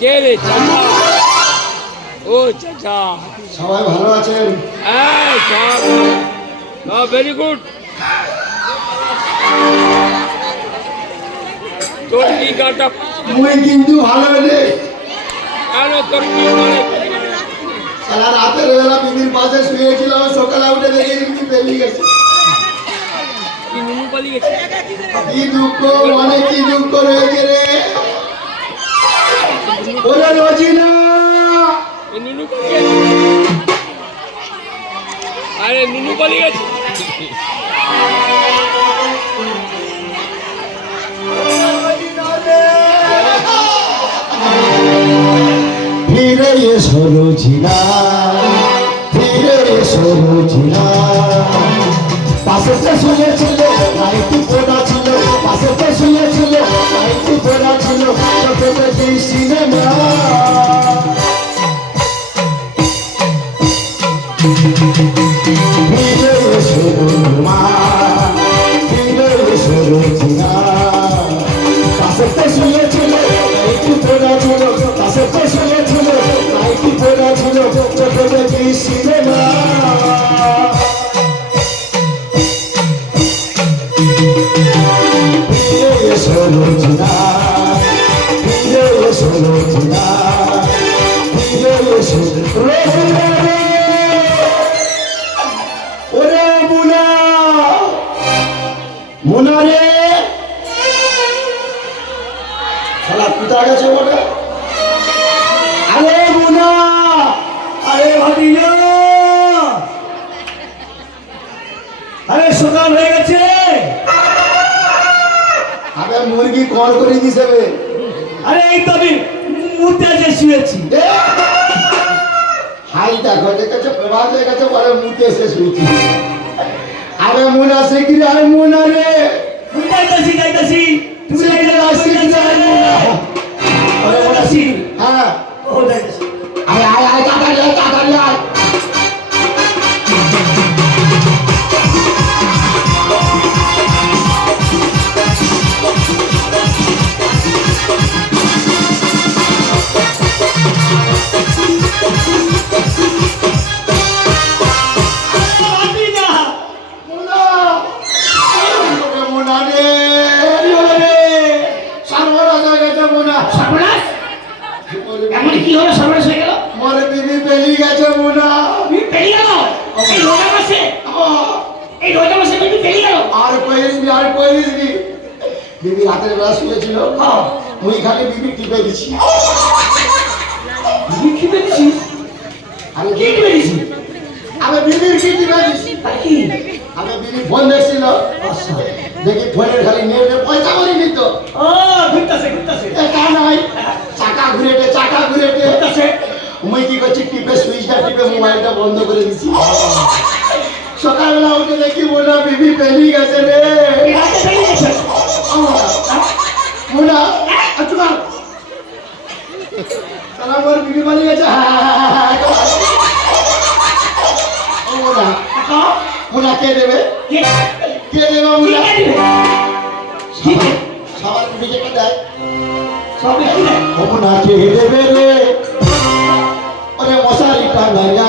কে রে চাচা? ও চাচা। সবাই ভালো আছেন? হ্যাঁ সব। সব ভেরি গুড তোর কি গাটা মুই কিন্তু ভালো নেই কেন তোর কি সারা রাতের বেলা দিদির পাশে শুয়েছিলাম, সকালে উঠে দেখে দিদি বেরিয়ে গেছে। কি দুঃখ, মনে কি দুঃখ রয়েছে রে? ওরে রোজিনা আরে নুনু পালিয়ে গেছে। ফিরে এসো রোজিনা ফিরে এসো রোজিনা পাশেতে শুয়েছিল লাইটি পড়া ছিল পাশেতে শুয়েছিল লাইটি পড়া ছিল চোখে সিনেমা। ফিরে এসো মা ফিরে এসো রোজিনা পাশেতে শুয়েছিল লাইটি রে। শালা পিতা গেছে বটে। আরে মুনা। আরে সকাল হয়ে গেছে। আরে মুরগি কল করে দিছে আরে এই তো আমি মুতে যে শুয়েছি। হাই দেখো দেখেছ? প্রভাত দেখেছ পরে মুতে এসে শুয়েছি। আরে মুনা সে কি আরে মুনা রে। যাইতাছি যাইতাছি তুমি মুনা। যাইতাছি হ্যাঁ। ও যাইতাছি আরে আয় আয় আর কইস নি বিবি রাতের বেলা শুয়েছিল মুই খালি বিবি টিপে দিছি। তুমি কি পেরেছিস আমি কি পেরেছি আমি বিবির কি টিপে দিছি? কি? আমি বিবি ফোন দেখছিল। দেখি ফোনের খালি নেটে পয়সা করি নিত ও ঘুরতাছে ঘুরতাছে। এটা নাই চাকা ঘুরেটে চাকা ঘুরেটে। ঘুরতাছে। মুই কি করছি টিপে সুইচটা টিপে মোবাইলটা বন্ধ করে দিছি। সকালবেলা উঠে দেখি মোনা বিবি পেলি গেছে রে। মোনা আচ্ছা। তাহলে আমার বিবি পালিয়ে গেছে। মোনা মোনা কে দেবে? কে? দেবে মোনা সবার বিবিকে কে দেয়? সব কি দেয়? ও মোনা কে দেবে রে? ওরে মশারি টাঙ্গাইয়া।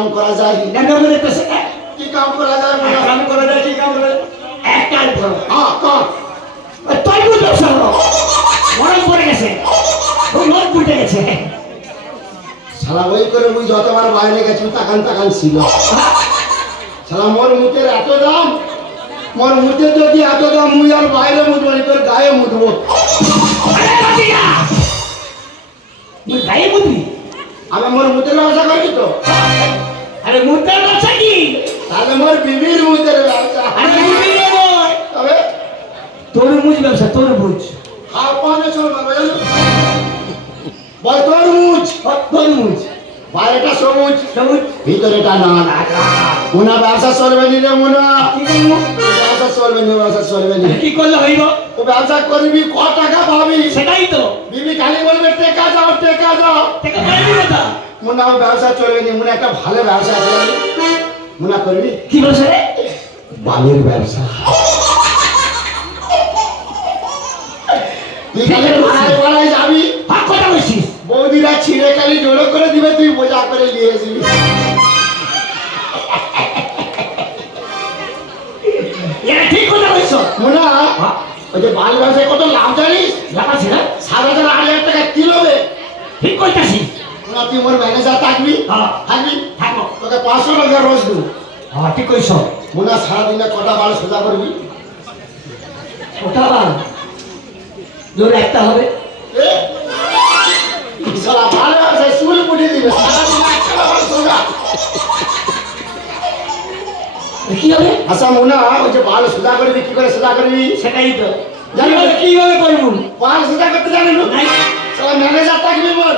কাম করা যায় দেখো আমাদের পেছে কি কাম করা যায় মুনা কাম করে দেয় কি কাম করে এক কাজ করো হ্যাঁ কর। তাই বুঝ ব্যবসা করো পড়ে গেছে। খুব লোক উঠে গেছে। শালা ওই করে মুই যতবার বাইরে গেছি তাকান তাকান ছিল। শালা মোর মুখের এত দাম? মোর মুখের যদি এত দাম মুই আর বাইরে মুদবো নি, তোর গায়ে তুই গায়ে বুঝবি আমি মোর মুখের ব্যবসা করবি তো? আরে মুদ্রার বাচ্চা কি? তাহলে মোর বিবির মুখের ব্যবসা। আরে রে বই তবে? তরমুজ ব্যবসা তরমুজ। হাফ পানে চলবে বুঝলি বল। তরমুজ। তরমুজ। বাইরেটা সবুজ। সবুজ। ভিতরেটা না মুনা ব্যবসা চলবে নি রে মুনা। ব্যবসা চলবে নি ব্যবসা চলবে নি। কি করলে হইব? ও ব্যবসা করবি ক টাকা পাবি? সেটাই তো। বিবি খালি বলবে টেকা যাও টেকা যাও থেকে পারবি কথা মুনা ও ব্যবসা চলবে নি মুনা একটা ভালো ব্যবসা আছে। জানি? মুনা করবি? কি বলছে রে? বালির ব্যবসা। যাবি? কথা বলছিস? বৌদিরা ছিঁড়ে খালি জোড়ো করে দিবে তুই বোঝা করে নিয়ে আসবি। ঠিক কথা বলছো। মুনা ওই যে বাল ব্যবসায় কত লাভ জানিস? লাগাচ্ছি না? সাত হাজার আট হাজার টাকা কিলো ঠিক করতেছি মুনা তুই মোর ম্যানেজার থাকবি? হ্যাঁ। থাকবি? থাকো তোকে পাঁচশো টাকা রোজ দেবো। হ্যাঁ ঠিক কইছো। মুনা সারাদিনে কটা বাল সোজা করবি? ওটা বাল জোর একটা হবে। এ? ভালো ব্যবসায় চুল পুড়ে দিবে। সারাদিনে একটা বাল সোজা। কি হবে? আচ্ছা মুনা ওই যে বাল সোজা করবি কি করে সোজা করবি? সেটাই তো। জানি না। কীভাবে কীভাবে করব? বাল সোজা করতে জানি না ম্যানেজার থাকবি মোর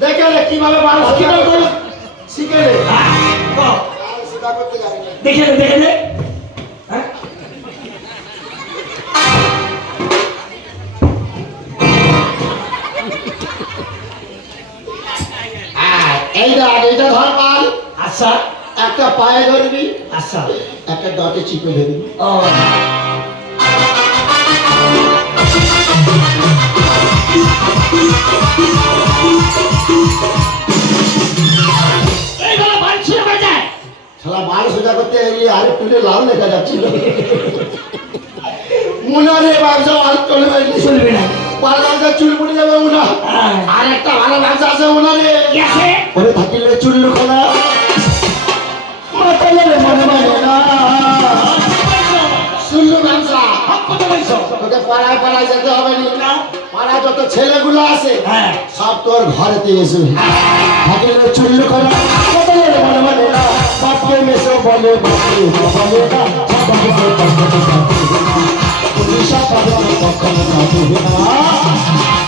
দেখে রে কীভাবে সোজা কীভাবে করবি শিখে রে হ্যাঁ, কর। দেখে দেখে নে। হ্যাঁ? দেখ এইটা ধর বাল আচ্ছা। একটা পায়ে ধরবি আচ্ছা। একটা ডটে চিপে ধরবি। ও। করতে এগিয়ে আরে তুলে লাল লেখা যাচ্ছিল মুনারে ব্যবসা চলবে না। চলবে না। ব্যবসা চুল পড়ে যাবে মুনা। হ্যাঁ। আর একটা ভালো ব্যবসা আছে মুনারে। গেছে। ওরে থাকিলে চুল খোলা মাতালে মনে মানে না। শুনলু ব্যবসা। তোকে পাড়ায় পাড়ায় যেতে হবে না। পাড়ায় যত ছেলেগুলো আছে হ্যাঁ। সব তোর ঘরেতে এসে। থাকিলে চুল খোলা মাতালে মনে মানে না। বাপকে মেশো বলে বাপকে বলে না সবকে পুলিশ সবাইকে কখনো না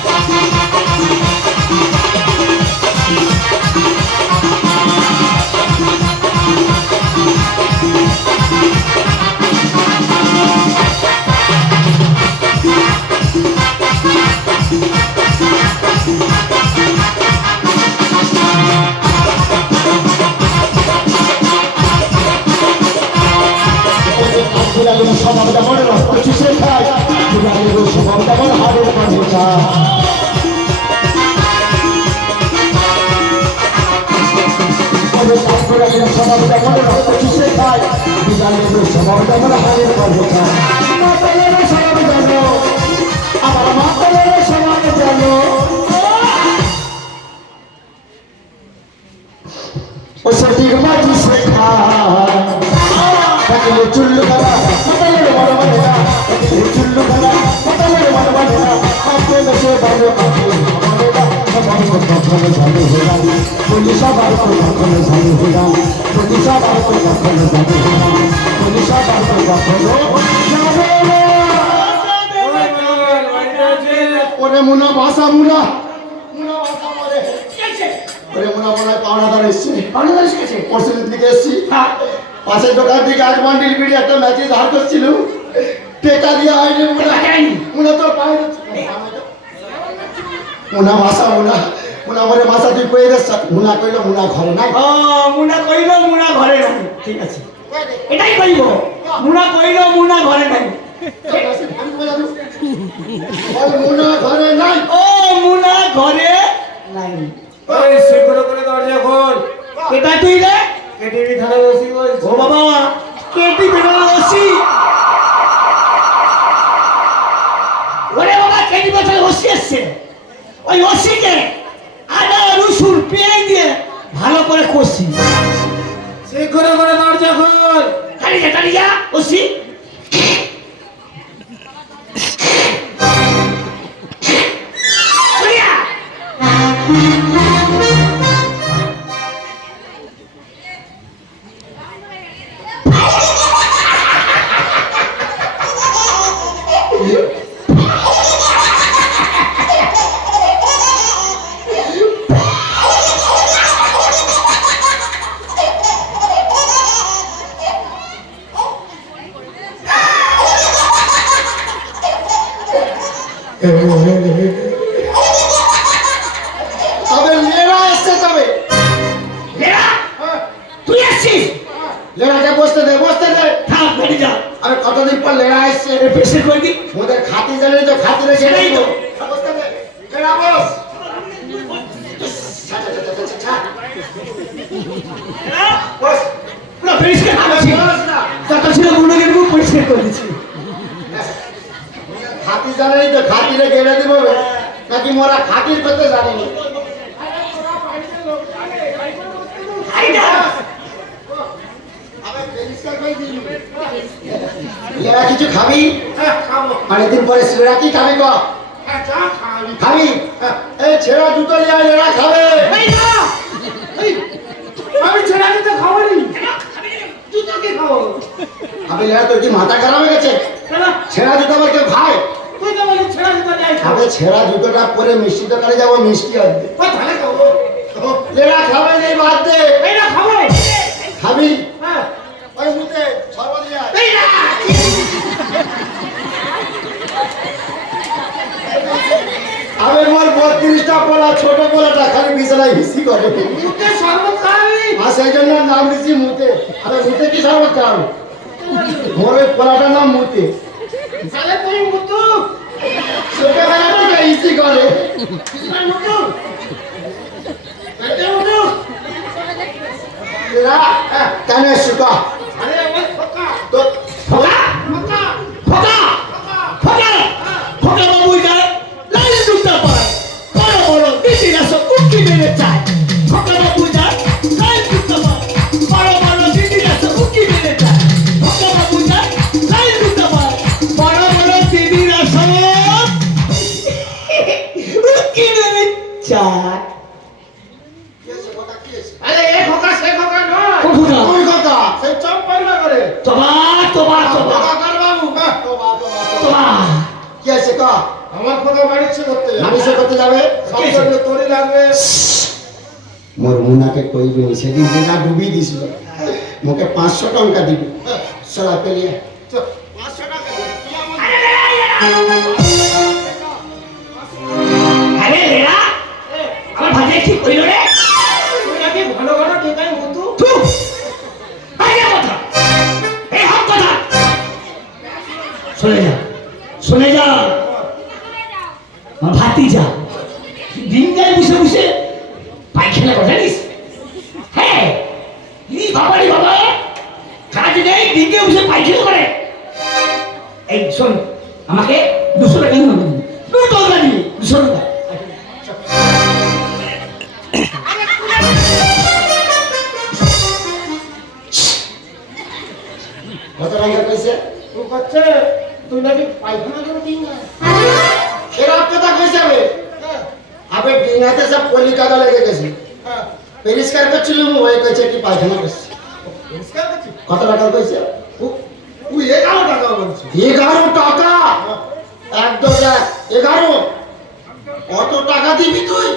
কখনো জানে হেরা পুলিশ তো কখনো জানে হেরা পুলিশ তো কখনো জানে হেরা পুলিশ আবার কখনো ওরে মুনা বাসা মুনা। মুনা বাসা মরে ওরে মুনা মনে হয় পাওনাদার এসছে। পরশুদিন দিকে এসছি। হ্যাঁ। পাশের দোকান থেকে এক বান্ডিল বিড়ি একটা ম্যাচে ধার করছিল। টেকা দিয়ে হয়নি মুনা? মুনা তোর মুনা ভাষা মুনা। মুনা ঘরে মাসা তুই কই দেস মুনা কইল মুনা ঘরে নাই। ও মুনা কইল মুনা ঘরে নাই। ঠিক আছে। এটাই কইব। মুনা কইল মুনা ঘরে নাই। মুনা ঘরে নাই। ও মুনা ঘরে নাই। ওই শীঘ্র করে দরজা খোল। এটা তুই রে? কেটিভি থানা বসি বলছি। ও বাবা কেটি বেরোলো ওসি? খাতি জানি তো খাতিরে গেড়ে দিব নাকি মোরা খাতির করতে জানিনি আইডা। কিছু খাবি? হ্যাঁ অনেকদিন পরে ছেলেরা কি খাবি ক? হ্যাঁ খাবি। খাবি? এই ছেঁড়া জুতো নিয়ে আয়, খাবে। আমি ছেড়া জুতো কি খাব? আমি লেরা তোর কি মাথা খারাপ হয়ে গেছে? ছেঁড়া জুতো আবার কেউ খায়? বলি ছেড়া দিতে ছেঁড়া জুতোটা পরে মিষ্টি দোকানে যাব মিষ্টি আসবে। তাহলে খাব? নেই বাদ দে। খাব খাবি? হ্যাঁ। ওই বত্রিশটা পোলা ছোট পোলাটা খালি বিছানায় হিসি করে। মুখে শরবত খাবি আর সেই জন্য নাম দিছি মুতে। আরে মুতে কি মোর ওই পোলাটার নাম মুতে। তাহলে তুই মুতু। ছোটবেলা থেকে করে। মুতু কেন শুকা আমার খোকা বাড়িছে করতে নামিসে করতে যাবে। তোরই লাগবে মোর মুনাকে কইবি সেদিন দিনা ডুবি দিছিল মোকে পাঁচশো টঙ্কা দিবি সরা পেলিয়ে ঠিক কইল রে ঘন ঘন টেকাই মুতু কথা এই হক কথা শুনে যা শুনে যা আমার ভাতি যা দিনটায় বসে বসে পায়খানা কথা জানিস? হ্যাঁ বাবা রে বাবা কাজ নেই দিনকে বসে পায়খানা করে। এই শোন আমাকে দুশো টাকা দিন দুটো টাকা দিবি দুশো টাকা। কত টাকা কইছে? তুই করছে তুই নাকি পায়খানা করে দিন না কথা কইছে হ্যাঁ, ডিঙাতে সব পলি লেগে গেছে। পরিষ্কার করছিল ওই কইছে কি পায়খানা করছে। কত টাকা কইছে? এগারো টাকা বলছিস এগারো টাকা? একদম এক এগারো? কত টাকা দিবি তুই?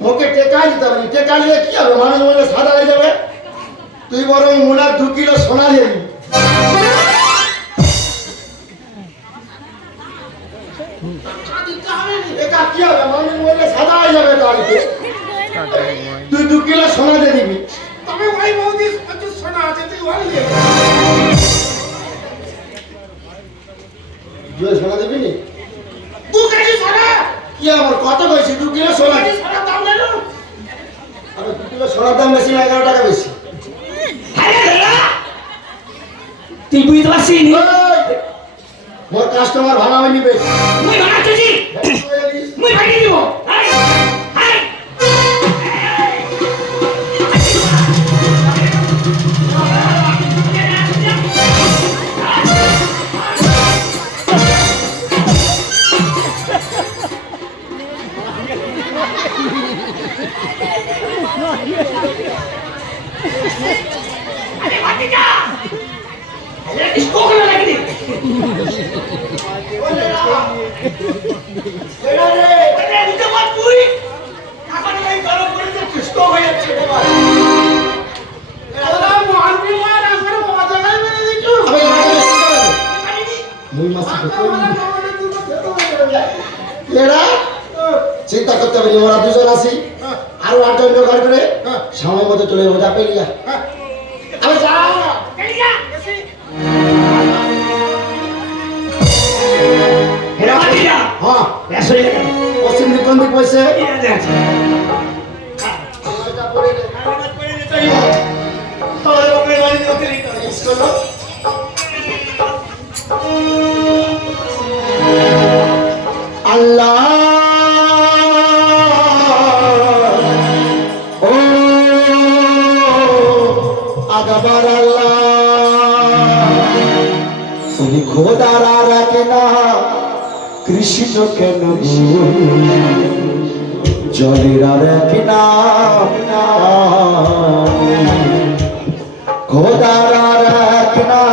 মোকে টেকা দিতে হবে টেকা নিয়ে কি হবে? মানুষ বলে সাদা হয়ে যাবে? তুই বরং মুনার দু কিলো সোনা দিয়ে তুই দু কিলো সোনা দিয়ে দিবি। তবে ওই প্রচুর সোনা আছে তুই ওই জোরে সোনা দিবি নি? দু কেজি সোনা! কি আমার দু কিলো সোনা। সোনার দাম আরে দু কিলো সোনার দাম বেশি এগারো টাকা বেশি। তুই বুঝতে পারছিস মোর কাস্টমার ভালো হয়নি বেশি। তুই মুই মাছ এরা চিন্তা করতে হবে যে ওরা দুজন আছি। আরও আটজন জোগাড় করে সময় মতো চলে যাব। যা পেলিয়া তুমি খোদার রাখে না কৃষ্ণ কেন? জলের আর রাখে না খোদার আর রাখে না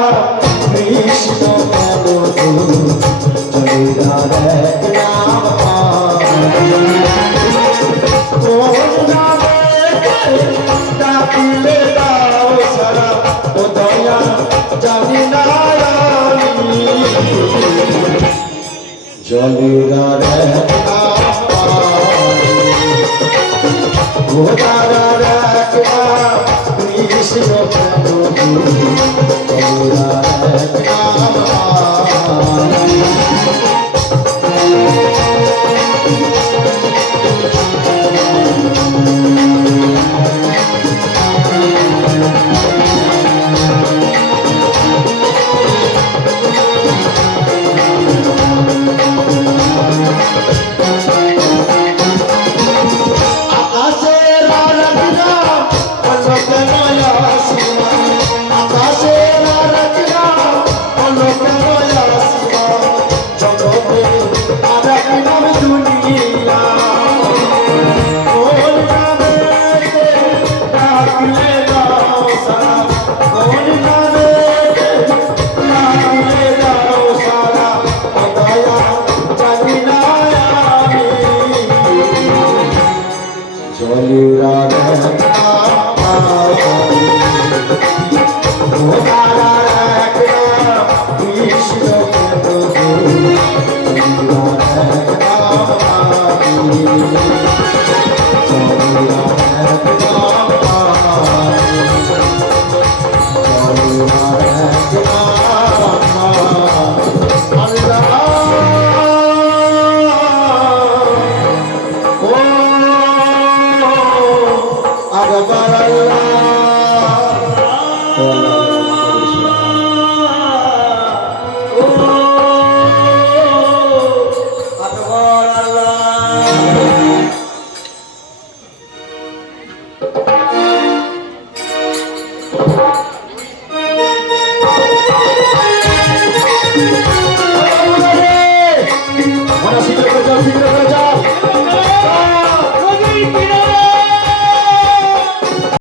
Oh,